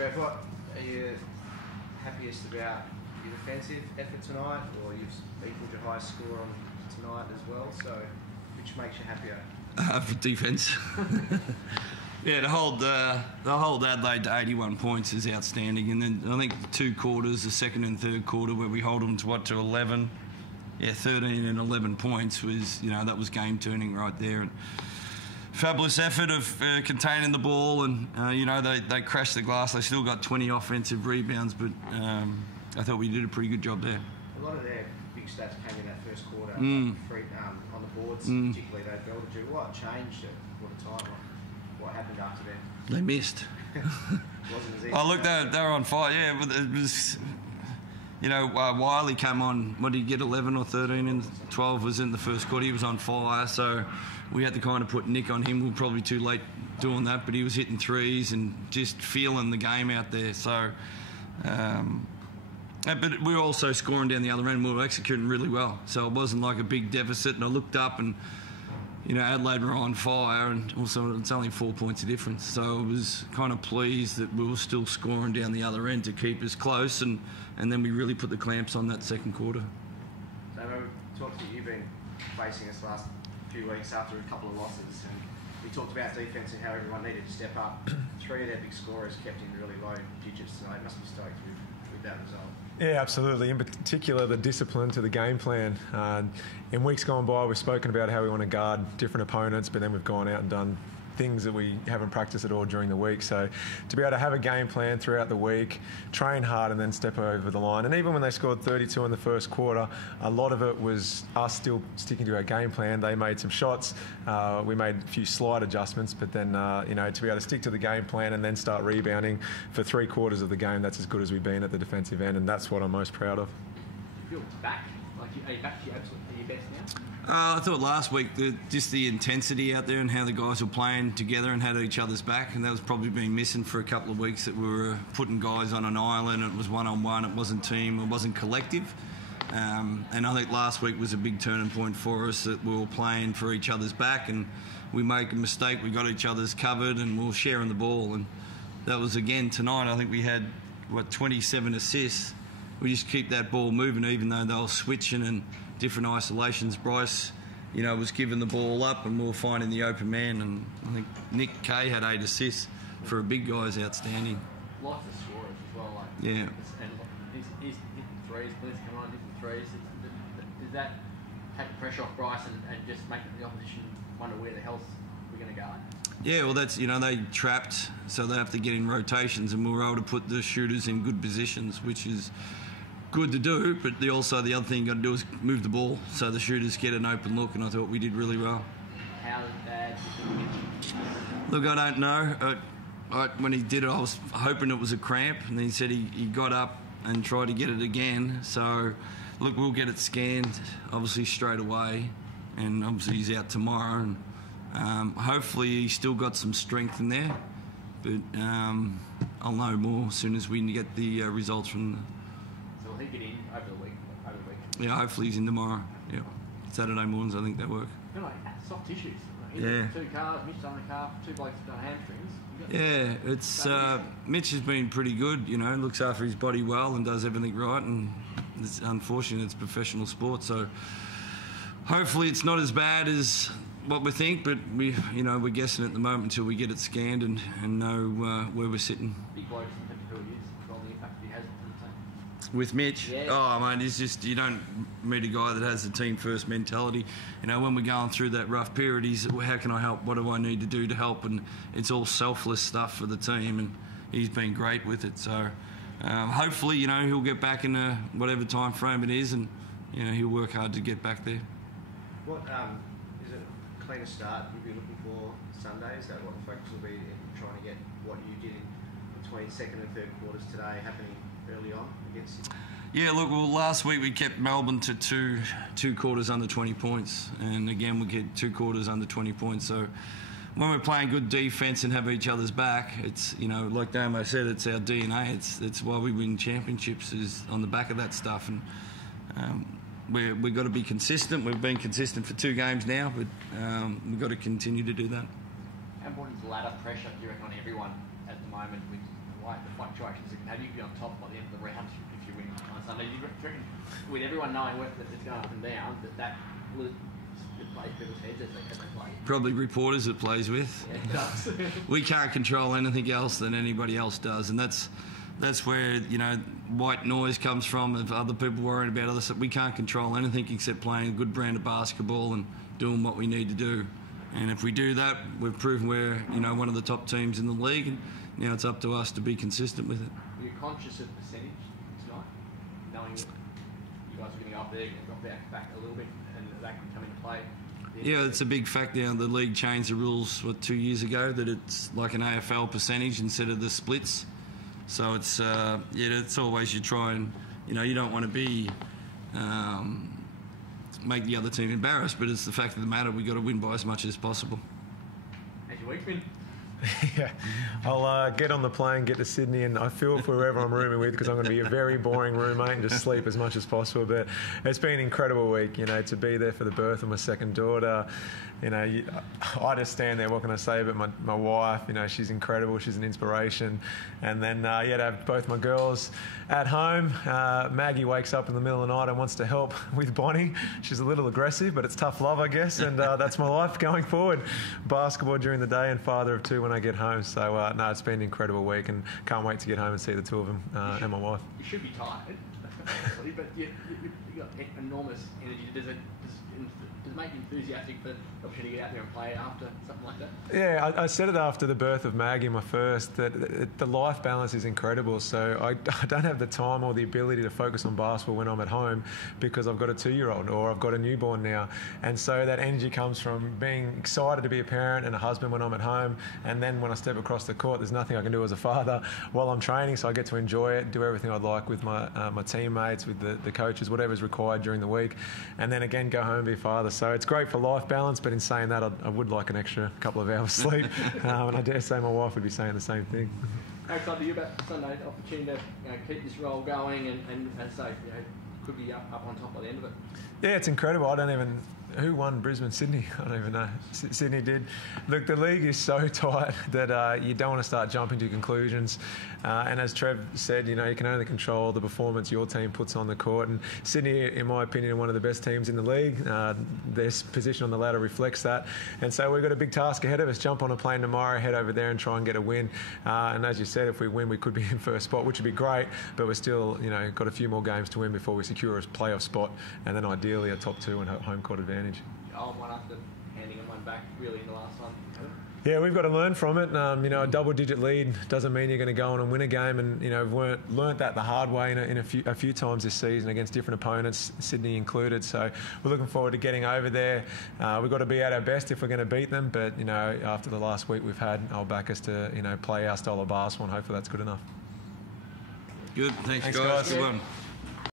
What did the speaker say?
Trev, what are you happiest about your defensive effort tonight, or you've equalled your highest score on tonight as well? So, which makes you happier? For defence. Yeah, to hold Adelaide to 81 points is outstanding, and then I think the two quarters, the second and third quarter, where we hold them to 11. Yeah, 13 and 11 points was, that was game turning right there. And fabulous effort of containing the ball, and they crashed the glass. They still got 20 offensive rebounds, but I thought we did a pretty good job there. A lot of their big stats came in that first quarter. On the boards, particularly they belted you. What changed at what time? What happened after that? They missed. Wasn't as easy. Oh, look, they were on fire. Yeah, but it was. Wiley came on. What did he get? 11 or 13, and 12 was in the first quarter. He was on fire, so we had to kind of put Nick on him. We were probably too late doing that, but he was hitting threes and just feeling the game out there. So, but we were also scoring down the other end. We were executing really well, so it wasn't like a big deficit. And I looked up and. Adelaide were on fire, and also it's only 4 points of difference. So I was kind of pleased that we were still scoring down the other end to keep us close, and then we really put the clamps on that second quarter. So talked about you been facing us last few weeks after a couple of losses, and we talked about defence and how everyone needed to step up. 3 of their big scorers kept in really low digits tonight. You must be stoked with that result. Yeah, absolutely. In particular, the discipline to the game plan. In weeks gone by, we've spoken about how we want to guard different opponents, but then we've gone out and done things that we haven't practiced at all during the week. So to be able to have a game plan throughout the week, train hard, and then step over the line. And even when they scored 32 in the first quarter, a lot of it was us still sticking to our game plan. They made some shots. We made a few slight adjustments, but then, to be able to stick to the game plan and then start rebounding for 3 quarters of the game, that's as good as we've been at the defensive end, and that's what I'm most proud of. You feel back? Are you back to your best now? I thought last week just the intensity out there and how the guys were playing together and had each other's back, and that was probably been missing for a couple of weeks, that we were putting guys on an island. It was one-on-one, it wasn't team, it wasn't collective. And I think last week was a big turning point for us, that we were playing for each other's back, and we make a mistake, we got each other's covered, and we were sharing the ball. And that was again tonight. I think we had 27 assists. We just keep that ball moving, even though they were switching and different isolations. Bryce, was giving the ball up, and we were finding the open man. And I think Nick Kay had 8 assists for a big guy is outstanding. Lots of scorers as well. Yeah. And he's hitting threes, Bliss coming on hitting threes. Does that take the pressure off Bryce and just make the opposition wonder where the hell's we're going to guard? Yeah, well, that's, they trapped, so they have to get in rotations, and we were able to put the shooters in good positions, which is good to do, but the other thing you got to do is move the ball so the shooters get an open look, and I thought we did really well. How bad do you think Mitch? Look, I don't know. When he did it, I was hoping it was a cramp, and then he said he got up and tried to get it again. So, look, we'll get it scanned, obviously, straight away, and obviously he's out tomorrow, and hopefully he's still got some strength in there, but I'll know more as soon as we get the results from So will he get in over the week? Yeah, hopefully he's in tomorrow. Yeah, Saturday mornings, I think they work. Feel like soft tissues. Yeah. 2 calves, Mitch done a calf, 2 blokes have done hamstrings. Yeah, it's Mitch has been pretty good. Looks after his body well and does everything right. And it's unfortunate, it's professional sport. So hopefully it's not as bad as what we think, but we're guessing at the moment until we get it scanned and know where we're sitting. Big blokes in terms of who he is, all the impact he has on the team. With Mitch? Yeah. Oh, mate, it's just, you don't meet a guy that has the team first mentality. When we're going through that rough period, he's, how can I help? What do I need to do to help? And it's all selfless stuff for the team, and he's been great with it. So hopefully, he'll get back in whatever time frame it is, and, he'll work hard to get back there. What is it a cleaner start you'll be looking for Sunday? Is that what the focus will be in trying to get what you did between second and third quarters today happening early on against? Yeah, look, last week we kept Melbourne to two quarters under 20 points, and again we get 2 quarters under 20 points. So when we're playing good defence and have each other's back, it's, like Damo said, it's our DNA. It's why we win championships, is on the back of that stuff. And we've got to be consistent. We've been consistent for 2 games now, but we've got to continue to do that. How important is ladder pressure, do you reckon, on everyone at the moment with the aspirations that can have you be on top by the end of the round if you win on Sunday? Do you reckon, with everyone knowing that it's going up and down, that will play people's heads as they play? Probably reporters it plays with. Yeah, it does. We can't control anything else than anybody else does, and that's where, you know, white noise comes from, of other people worrying about other stuff. We can't control anything except playing a good brand of basketball and doing what we need to do. And if we do that, we've proven we're, you know, one of the top teams in the league, and now it's up to us to be consistent with it. Were you conscious of percentage tonight, knowing that you guys were going to go up there and drop back a little bit, and that could come into play? Yeah, it's a big fact now. The league changed the rules, 2 years ago, that it's like an AFL percentage instead of the splits. So it's it's always you try and, you know, you don't want to be make the other team embarrassed, but it's the fact of the matter, we've got to win by as much as possible. How's your week been? Yeah, I'll get on the plane, get to Sydney, and I feel for whoever I'm rooming with, because I'm going to be a very boring roommate and just sleep as much as possible. But it's been an incredible week, you know, to be there for the birth of my second daughter. You know, I just stand there, what can I say? But my wife, you know, she's incredible. She's an inspiration. And then, to have both my girls at home. Maggie wakes up in the middle of the night and wants to help with Bonnie. She's a little aggressive, but it's tough love, I guess. And that's my life going forward. Basketball during the day and father of two when I get home. So, no, it's been an incredible week, and can't wait to get home and see the two of them and my wife. You should be tired, honestly, but you've got enormous energy. Does it make you enthusiastic for the opportunity to get out there and play after something like that? Yeah, I said it after the birth of Maggie, my first, that the life balance is incredible. So I don't have the time or the ability to focus on basketball when I'm at home, because I've got a 2-year-old or I've got a newborn now. And so that energy comes from being excited to be a parent and a husband when I'm at home. And then when I step across the court, there's nothing I can do as a father while I'm training. So I get to enjoy it, do everything I'd like with my teammates, with the coaches, whatever's required during the week. And then again, go home and be a father. So it's great for life balance, but in saying that, I would like an extra couple of hours sleep. And I dare say my wife would be saying the same thing. How excited are you about Sunday, the opportunity to keep this role going and say, could be up on top by the end of it? Yeah, it's incredible. Who won Brisbane, Sydney? I don't even know. Sydney did. Look, the league is so tight that you don't want to start jumping to conclusions. And as Trev said, you can only control the performance your team puts on the court. And Sydney, in my opinion, are one of the best teams in the league. Their position on the ladder reflects that. And so we've got a big task ahead of us. Jump on a plane tomorrow, head over there and try and get a win. And as you said, if we win, we could be in first spot, which would be great. But we're still, got a few more games to win before we secure a playoff spot. And then ideally a top 2 and home court advantage. One after handing them one back really in the last one. Yeah, we've got to learn from it. A double-digit lead doesn't mean you're going to go on and win a game, and we've learnt that the hard way in a few times this season against different opponents, Sydney included. So we're looking forward to getting over there. We've got to be at our best if we're going to beat them. But after the last week we've had, I'll back us to play our style of basketball, and hopefully that's good enough. Good, thanks guys. Good one.